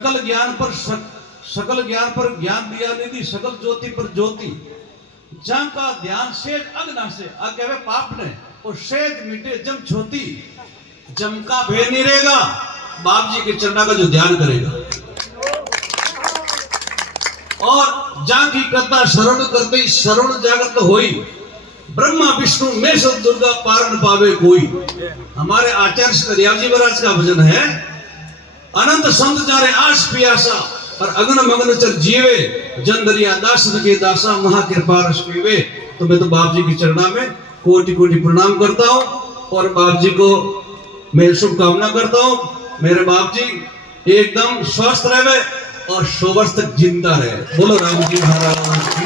सकल ज्ञान पर ज्ञान दिया निधि सकल ज्योति पर ज्योति जहाँ का ध्यान शेष अग्ना से आगे पाप ने और शेष मिटे जम छोती जम का भय नहीं रहेगा। बाप जी के चरणा का जो ध्यान करेगा और जहाँ की कथा शरण करते शरण जागृत होई ब्रह्मा विष्णु में सब दुर्गा पार न पावे कोई। हमारे आचार्य श्री दरियाव जी महाराज का भजन है, अनंत संत जारे आस पियासा और अग्न मग्न चल जीवे जन दरिया दास के दासा महाकृपा रस पीवे। तो मैं तो बाप जी की चरणा में कोटि कोटि प्रणाम करता हूँ और बाप जी को मैं शुभकामना करता हूँ। मेरे बाप जी एकदम स्वस्थ रहे और 100 वर्ष तक जिंदा रहे। बोलो राम जी महाराज की।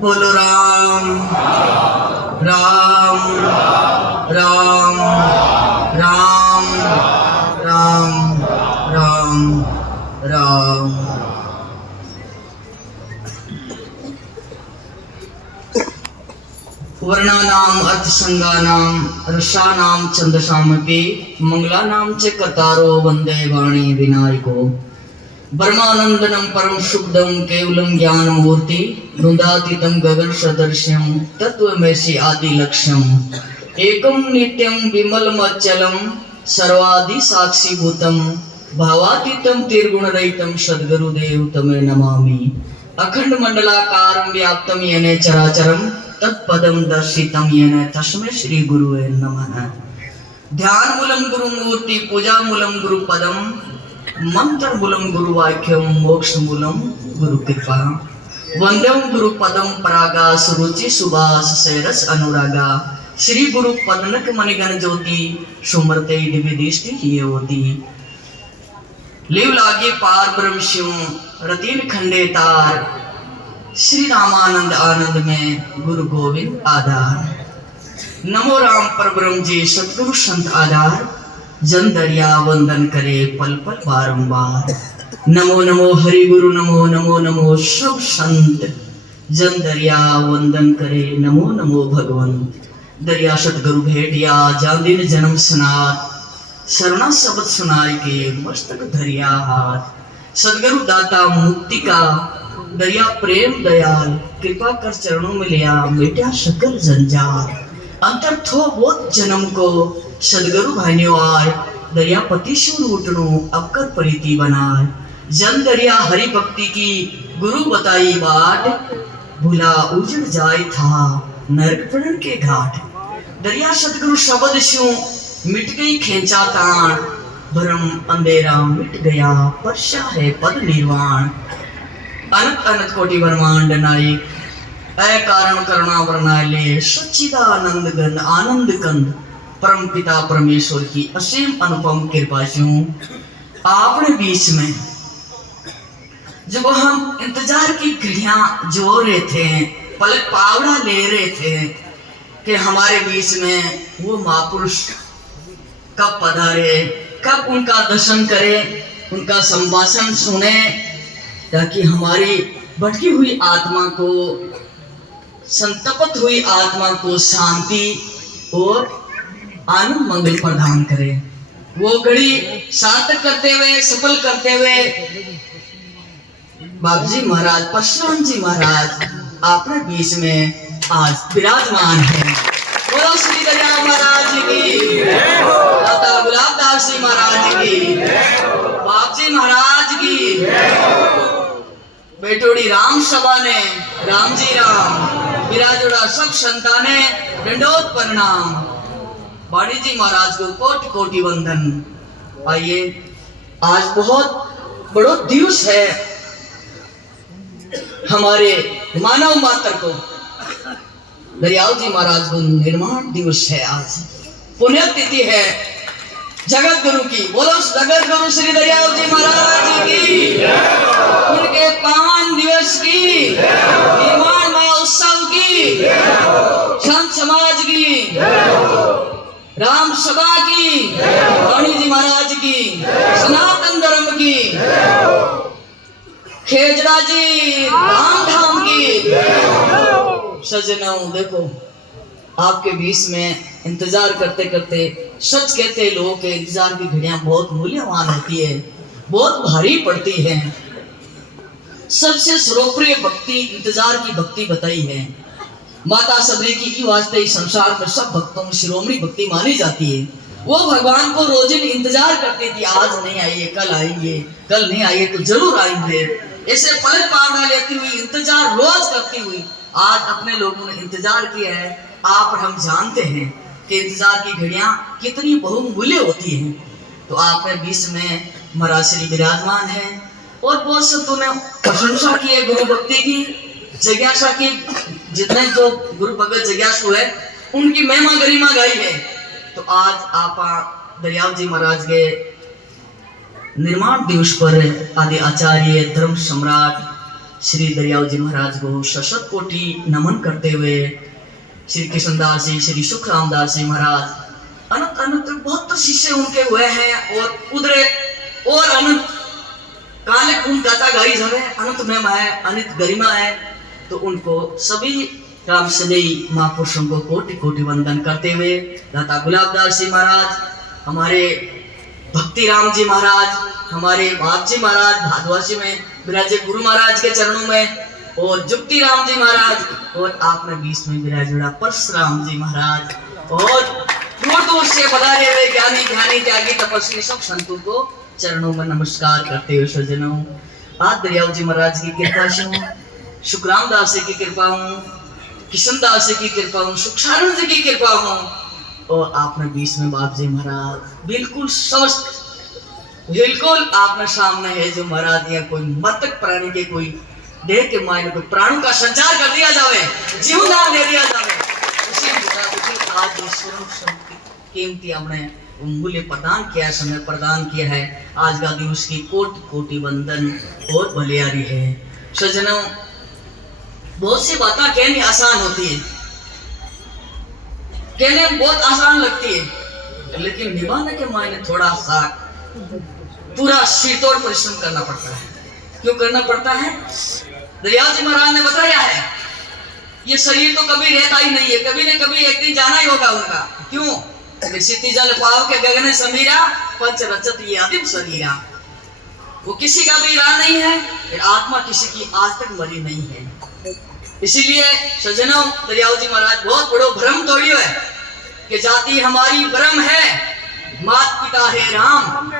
बोलो राम राम राम राम राम राम राम। वर्णानाम अर्थसंगानाम रसानाम छंदसामपि मंगलानाम च कतारो वंदे वाणी विनायको। ब्रह्मानंदनम परम शुद्धम केवलम ज्ञान मूर्ति वृंदातीतम गगन सदृश्यम तत्वमेसी आदि लक्ष्यम एकम नित्यम विमलम अचलम सर्वादि साक्षी भूतम भावातीतम त्रिगुण रहितम सद्गुरुदेव तमे नमामि। अखंड मंडलाकारं व्याप्तं येन चराचरं तत्पदं दर्शितं येन तस्मै श्री गुरुवे नमः। ध्यान मूलम गुरु मूर्ति पूजा मूलम गुरु पदम मंत्र मूलम गुरु वाक्यम मोक्ष मूलम गुरु कृपा। वंदम गुरु पदम परागा सुरुचि सुबास सेरस अनुरागा श्री गुरु पदनक मणिगण ज्योति सुमरते दिव्यदृष्टि ये होती। लिव लागे पार ब्रह्म शिव रतीन खंडे तार श्री रामानंद आनंद में गुरु गोविंद आधार। नमो राम पर ब्रह्म जी सतगुरु संत आधार जन दरिया वंदन करे पल पल बारंबार। नमो नमो हरि गुरु नमो नमो नमो सब संत जन दरिया वंदन करे नमो नमो भगवंत। दरिया सतगुरु भेटिया जान दिन जन्म सनात शरणा शब्द सुनाई के मस्तक धरिया हाथ। सदगुरु दाता मुक्ति का दरिया प्रेम दयाल कृपा कर चरणों में लिया मिटा सकल जंजाल। अंतर थो बोध जन्म को सदगुरु भाइयों आय दरिया पति शूर उठनो अबकर प्रीति बनाए। जन दरिया हरि भक्ति की गुरु बताई बाट भूला उजड़ जाए था नरक प्रण के घाट। दरिया सदगुरु शब्द शू मिट गई खेचा ताण भरम अंधेरा मिट गया परशा है पद निर्वाण। अनंत अनंत कोटि ब्रह्मांड नायक अय कारण करुणा वर्णाले सच्चिदानंद गंध आनंद कंद परम पिता परमेश्वर की असीम अनुपम कृपा से आपने बीच में जब हम इंतजार की घड़ियां जो रहे थे पलक पावड़ा ले रहे थे कि हमारे बीच में वो महापुरुष कब पधारे कब उनका दर्शन करें उनका संभाषण सुने ताकि हमारी भटकी हुई आत्मा को संतप्त हुई आत्मा को शांति और आनंद मंगल प्रदान करे। वो घड़ी सार्थक करते हुए सफल करते हुए बाबू जी महाराज परशुराम जी महाराज अपने बीच में आज विराजमान है। बोलो श्री दरिया महाराज की दाता गुलाबदास जी महाराज की बाप जी महाराज की बेटोड़ी राम सभा ने राम जी राम विराजोड़ा सब संताने दंडोत प्रणाम। वाणी जी महाराज को कोटि कोटि वंदन। आइए आज बहुत बड़ो दिवस है हमारे मानव मात्र को। दरियाव जी महाराज को निर्माण दिवस है आज पुण्यतिथि है जगत गुरु की। बोलो जगत गुरु श्री दरियाव जी महाराज की उनके पावन दिवस की निर्माण महोत्सव की संत समाज की राम सभा की, वाणी जी महाराज की, सनातन धर्म की, खेजड़ा जी राम धाम की। सजनों देखो, आपके बीच में इंतजार करते करते, सच कहते हैं लोगों के इंतजार की घड़ियां बहुत मूल्यवान होती है, बहुत भारी पड़ती है। सबसे सर्वप्रिय भक्ति इंतजार की भक्ति बताई है। माता सबरी की वास्ते इस संसार में सब भक्तों में शिरोमणि भक्ति मानी जाती है। वो भगवान को रोजिन इंतजार करती थी, आज नहीं आइए कल आएंगे, कल नहीं आइए तो जरूर आएंगे। ऐसे पलट पावड़ा लेती हुई इंतजार रोज करती हुई आज अपने लोगों ने इंतजार किया है। आप और हम जानते हैं कि इंतजार की घड़ियां कितनी बहुमूल्य होती हैं। तो आपके बीच में महाराज श्री विराजमान है और बहुत संतों ने प्रशंसा की है गुरु भक्ति की, जिज्ञासा की। जितने जो गुरु भगत जिज्ञासु है उनकी महिमा गरिमा गाई है। तो आज आप दरियाव जी महाराज के निर्माण दिवस पर आदि आचार्य धर्म सम्राट श्री दरियाव जी महाराज को सशत कोटि नमन करते हुए श्री कृष्णदास जी, श्री सुखराम दास जी महाराज, अनंत अनंत बहुत शिष्य उनके हुए हैं और उधरे और अनंत काले उन गाता गाई जावे, अनंत महिमा है, अनंत गरिमा है। तो उनको सभी राम सदैई महापुरुषों को कोटि कोटि वंदन करते हुए दाता गुलाबदास जी महाराज, हमारे भक्ति राम जी महाराज, हमारे बाप जी महाराज भादवासी में विराजे गुरु महाराज के चरणों में, और जुक्ति राम जी महाराज, और आपने बीच में विराजेड़ा परशुराम जी महाराज, और दूर दूर से पधारे हुए ज्ञानी ध्यानी त्यागी तपस्वी सब संतों को चरणों में नमस्कार करते हुए सज्जनों, आज दरियाव जी महाराज की कृपा से हूँ, सुखराम दास जी की कृपा हूँ, किशन दास जी की कृपा हूँ, सुखसारण जी की कृपा हूँ, और आपने बीच में बाप जी महाराज बिल्कुल स्वस्थ, बिल्कुल आपने सामने है जो महाराज या कोई मृतक प्राणी के कोई देह के मायने कोई प्राणों का संचार कर दिया जावे, जीवदान दे दिया जावे। उसी मुताबिक आज ईश्वर कीमती हमने मूल्य प्रदान किया, समय प्रदान किया है। आज का दिवस की कोटि कोटि वंदन और बलियारी है। सज्जनों, बहुत सी बातें कहनी आसान होती है, कहने बहुत आसान लगती है, लेकिन निभाने के मायने थोड़ा सा पूरा सिरतोड़ परिश्रम करना पड़ता है। क्यों करना पड़ता है? दरियाव जी महाराज ने बताया है, ये शरीर तो कभी रहता ही नहीं है, कभी न कभी एक दिन जाना ही होगा उनका। क्यों? क्षिति जल पाव के गगन समीरा, पंच रचत ये आदिम शरीरा। वो किसी का भी राह नहीं है, आत्मा किसी की आज तक मरी नहीं है। इसीलिए सज्जनों, दरियाव जी महाराज बहुत बड़ो भ्रम तोड़ियो है कि जाति हमारी ब्रह्म है, मात पिता है राम,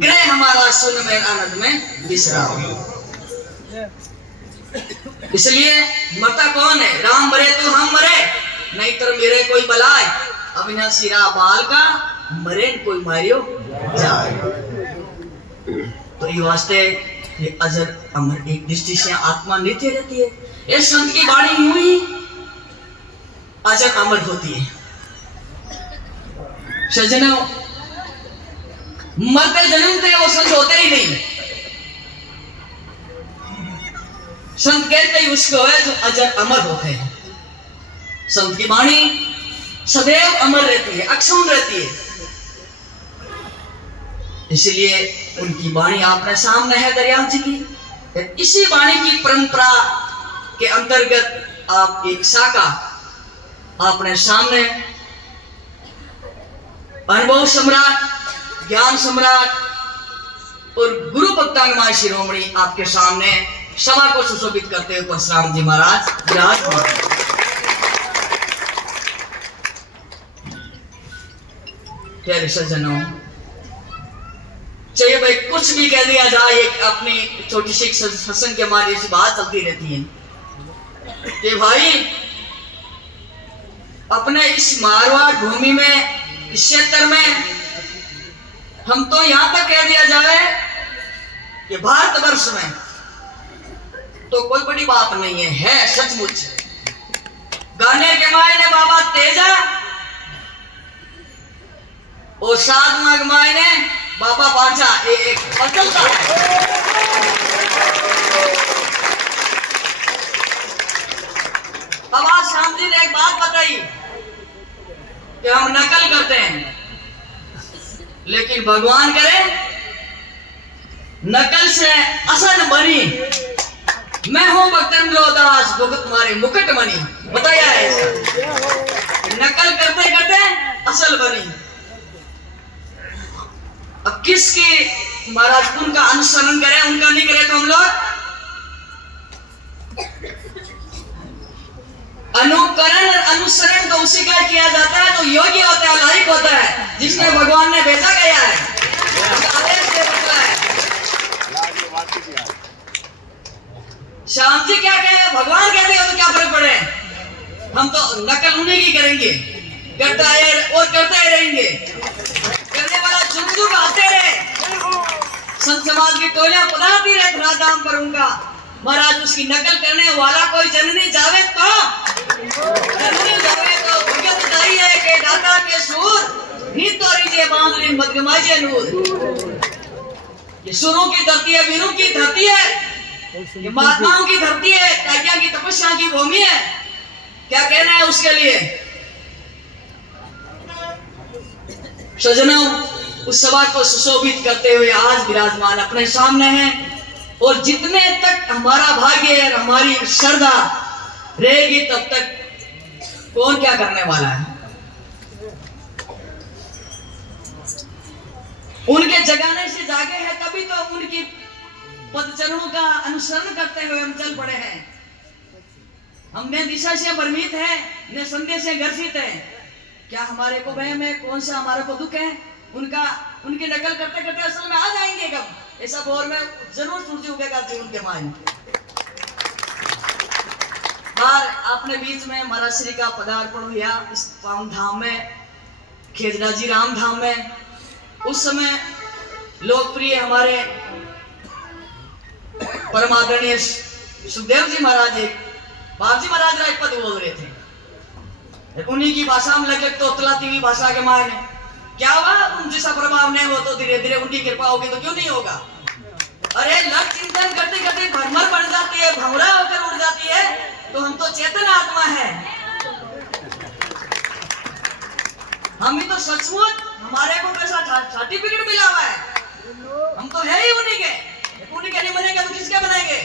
ग्रह हमारा सुन में आनंद में विश्राम। इसलिए मरता कौन है? राम मरे तो हम मरे, नहीं तो मेरे कोई बलाय, अविनाशी रा बाल का मरे कोई मारियो जाए। तो ये वास्ते ये अजर अमर एक दृष्टि से आत्मा नित्य रहती है। ये संत की वाणी यूं ही अजर अमर होती है। सज्जनों, मरते जन्मते वो संत होते ही नहीं। संत कहते ही उसको है जो अजर अमर होते हैं। संत की वाणी सदैव अमर रहती है, अक्षुण रहती है। इसलिए उनकी वाणी आपने सामने है दरियाव जी की। इसी वाणी की परंपरा के अंतर्गत आप एक शाखा आपने सामने अनुभव सम्राट, ज्ञान सम्राट और गुरु भक्तांगमाय शिरोमणि आपके सामने सभा को सुशोभित करते हुए परशुराम जी महाराज विराजमान। प्यारे सज्जनों, चाहिए भाई कुछ भी कह दिया जाए, एक अपनी छोटी सी सत्संग के माध्यम से बात चलती रहती है कि भाई अपने इस मारवाड़ भूमि में, इस क्षेत्र में हम तो यहां तक कह दिया जाए कि भारतवर्ष में तो कोई बड़ी बात नहीं है सचमुच। गाने के मायने बाबा तेजा और साधना के मायने बाबा बांचा, एक बदलता है। अब आज शाम जी ने एक बात बताई कि हम नकल करते हैं, लेकिन भगवान करे नकल से असल बनी। मैं हूं भक्तेंद्र दास भुगत तुम्हारे मुकुट मणि। बताया है ऐसा, नकल करते करते असल बनी। अब किसकी महाराज उनका अनुसरण करें, उनका नहीं करें तो हम लोग अनुकरण और अनुसरण तो उसी का किया जाता है जो योग्य होता है, लायक होता है, जिसने भगवान ने भेजा गया है, आदेश दे रखा है। श्याम जी क्या कहे, भगवान कहते हो तो क्या फर्क पड़े, हम तो नकल उन्हीं की करेंगे, करता है और करते ही रहेंगे। करने वाला जुग आते रहे, संत समाज की टोलियां पधारती रहे धरा धाम पर उनका। महाराज उसकी नकल करने वाला कोई जननी जावे तो भगत दाई है के दाता के सूर नित तोरीजे बांधने मदगमाजे नूर। ये सुरों की धरती है, वीरों की धरती है, ये महात्माओं की धरती है, त्यागिया की तपस्या की भूमि है। क्या कहना है उसके लिए सजनों, उस सभा को सुशोभित करते हुए आज विराजमान अपने सामने हैं। और जितने तक हमारा भाग्य और हमारी श्रद्धा रहेगी तब तक कौन क्या करने वाला है। उनके जगाने से जागे हैं तभी तो उनकी पदचरणों का अनुसरण करते हुए हम चल पड़े हैं। हमने दिशा से भ्रमित है, ने संदेश से ग्रसित है। क्या हमारे को वहम है, कौन सा हमारे को दुख है, उनकी नकल करते करते असल में आ जाएंगे कब, ऐसा भोर में जरूर सूर्य उगेगा जीवन के मायने। बार आपने बीच में महाराज श्री का पदार्पण हुआ इस पावन धाम में, खेजराजी राम धाम में। उस समय लोकप्रिय हमारे परम आदरणीय सुखदेव जी महाराज एक बाबजी महाराज राय पद बोल रहे थे, उन्हीं की भाषा में लगे तो तलाती हुई भाषा के मायने। क्या हुआ, उन जैसा प्रभाव नहीं हो तो धीरे धीरे उनकी कृपा होगी तो क्यों नहीं होगा। अरे लग चिंतन करते करते भ्रमर बन जाती है, भंवरा होकर उड़ जाती है, तो हम तो चेतन आत्मा है। हम ही तो सचमुच, हमारे को कैसा सर्टिफिकेट मिला हुआ है, हम तो है ही उन्हीं के नहीं बनेंगे तो किसके बनेंगे।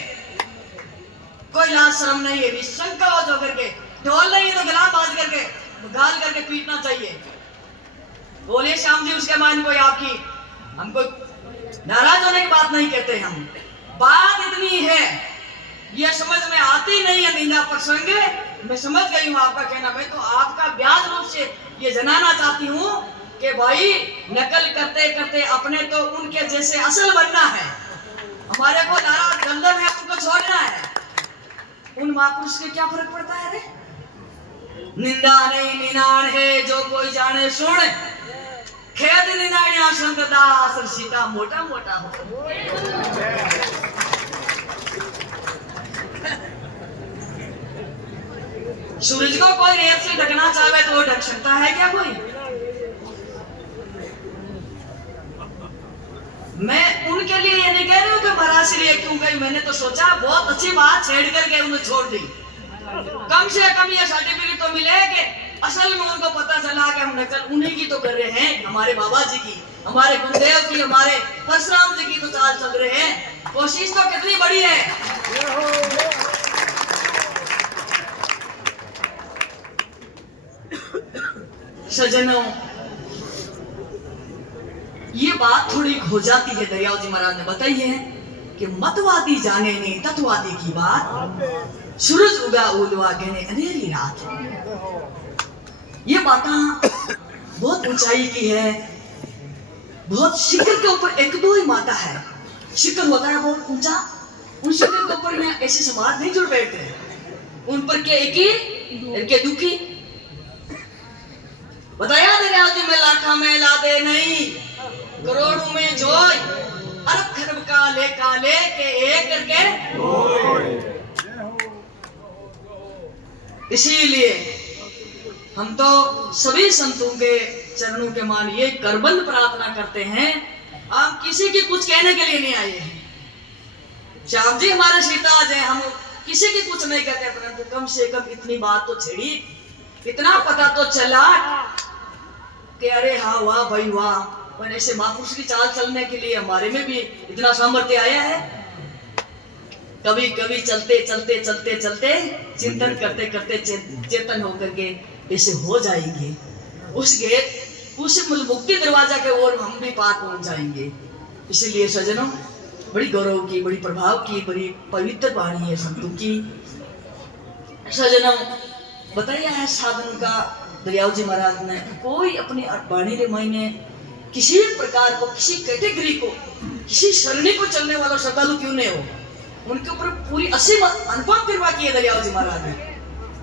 कोई लाज शर्म नहीं है, निशंका हो जो करके, ढोल नहीं है तो गला बाज करके गाल करके पीटना चाहिए। बोलिए श्याम जी उसके मान कोई आपकी, हमको नाराज होने की बात नहीं कहते हम। बात इतनी है, ये समझ में आती नहीं है निंदा प्रसंग। मैं समझ गई हूँ आपका कहना, मैं तो आपका ब्याज रूप से ये जनाना चाहती हूँ कि भाई नकल करते करते अपने तो उनके जैसे असल बनना है। हमारे को नाराज गंदम है, उनको छोड़ना है। उन महापुरुष के क्या फर्क पड़ता है रे, निंदा नहीं निनाण है जो कोई जाने सुन, खेद निनाण्या संत दास सीता मोटा मोटा हो। सूरज को कोई रेत से ढकना चाहे तो वो ढक सकता है क्या कोई। मैं उनके लिए ये नहीं कह रही हूँ कि महाराज श्री ये क्यों गई, मैंने तो सोचा बहुत अच्छी बात छेड़ करके उन्हें छोड़ दी। कम से कम ये सर्टिफिकेट तो मिले कि असल में उनको पता चला कि हम नकल उन्हीं की तो कर रहे हैं, हमारे बाबा जी की, हमारे गुरुदेव की, हमारे परशुराम जी की तो चाल चल रहे हैं। कोशिश तो कितनी बड़ी है। सजनों, ये बात थोड़ी हो जाती है, दरियाव जी महाराज ने बताई है कि मतवादी जाने नहीं तत्वादी की बात, सूरज उगा उलवा गहने अंधेरी रात। ये बातें बहुत ऊंचाई की है, बहुत शिखर के ऊपर एक दो ही माता है, शिखर होता है बहुत ऊंचा, उन शिखर के ऊपर में ऐसे समाज नहीं जुड़ बैठते, उन पर के एक ही दुखी। बताया दरिया जी में लाखा में ला दे नहीं, करोड़ों में जोय, अरब खरब काले काले के एक करके। इसीलिए हम तो सभी संतों के चरणों के मान ये करबंद प्रार्थना करते हैं, हम किसी की कुछ कहने के लिए नहीं आए हैं। श्याम जी हमारे सीताज हैं, हम किसी की कुछ नहीं कहते, परंतु कम से कम इतनी बात तो छेड़ी, इतना पता तो चला कि अरे हाँ वाह भाई वाह, पर ऐसे महापुरुष की चाल चलने के लिए हमारे में भी इतना सामर्थ्य आया है। कभी कभी चलते चलते चलते चलते चिंतन करते करते चेतन होकर के ऐसे हो जाएंगे, उस मुक्ति दरवाजा के ओर हम भी पार पहुंच जाएंगे। इसलिए सज्जनों, बड़ी गौरव की, बड़ी प्रभाव की, बड़ी पवित्र वाणी है संतों की। सज्जनों, बताया है साधन का दरियाव जी महाराज ने, कोई अपनी वाणी रे महीने किसी प्रकार को, किसी कैटेगरी को, किसी श्रेणी को चलने वाला श्रद्धालु क्यों नहीं हो, उनके ऊपर पूरी असीम अनुपम कृपा की है दरियाव जी महाराज ने।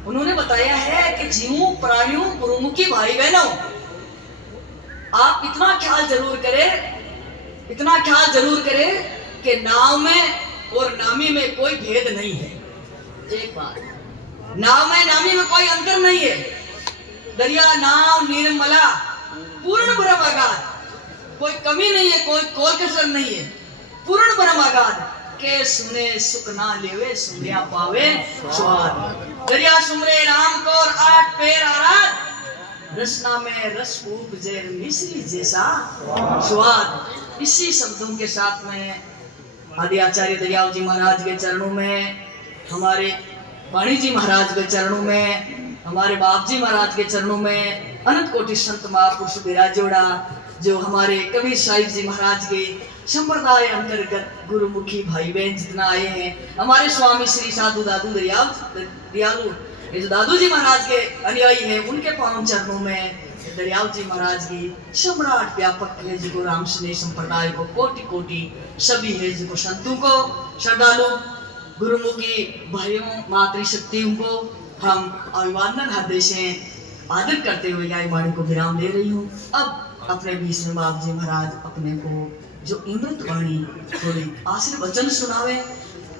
उन्होंने बताया है कि जीवों प्राणियों गुरुमुखी भाई बहनों, आप इतना ख्याल जरूर करें, इतना ख्याल जरूर करें कि नाव में और नामी में कोई भेद नहीं है। एक बात, नाव में नामी में कोई अंतर नहीं है। दरिया नाव निर्मला पूर्ण ब्रह्मागार, कोई कमी नहीं है, कोई कोल कसर नहीं है, पूर्ण ब्रह्मागार के सुने सुख ना लेवे, सुनिया पावे स्वाद। दरिया सुमरे राम को और 8 पैर आराध, रसना में रस उपजे मिश्री जैसा स्वाद। इसी शब्दों के साथ में आदि आचार्य दरियाव जी महाराज के चरणों में, हमारे वाणी जी महाराज के चरणों में, हमारे बाप जी महाराज के चरणों में अनंत कोटि संत महापुरुष विराजोड़ा, जो हमारे कबीर साहिब जी महाराज के संप्रदाय अंतर्गत गुरुमुखी भाई बहन जितना आए हैं, हमारे स्वामी श्री साधु दादू दरियालू, ये जो दादू जी महाराज के अनुयायी हैं, उनके पावन चरणों में दरियाव जी महाराज की सम्राट व्यापक है जिको राम स्नेह संप्रदाय को कोटि कोटि सभी है जिको संतों को, श्रद्धालु गुरुमुखी भाइयों मातृशक्तियों को हम अभिवादन हृदय से आदर करते हुए यह वाणी को विराम दे रही हूँ। अब अपने बीच में बाप जी महाराज अपने को जो अमृत वाणी थोड़ी आशीर्वचन सुनावे,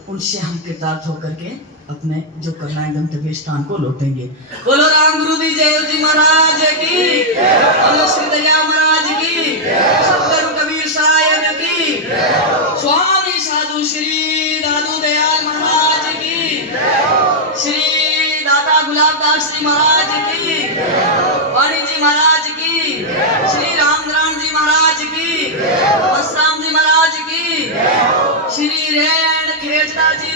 उनसे हम कृतार्थ होकर के अपने जो करना है गंतव्य स्थान को लौटेंगे। बोलो राम गुरु दी जय जी महाराज की, बोलो श्री दरिया महाराज की, सतगुरु कबीर साहिब की, स्वामी साधु श्री दादू दयाल महाराज की, श्री दाता गुलाबदास जी महाराज की, वाणी जी महाराज की, श्री रामधरान जी महाराज की, परशुराम जी महाराज की, श्री रेण खेचदा जी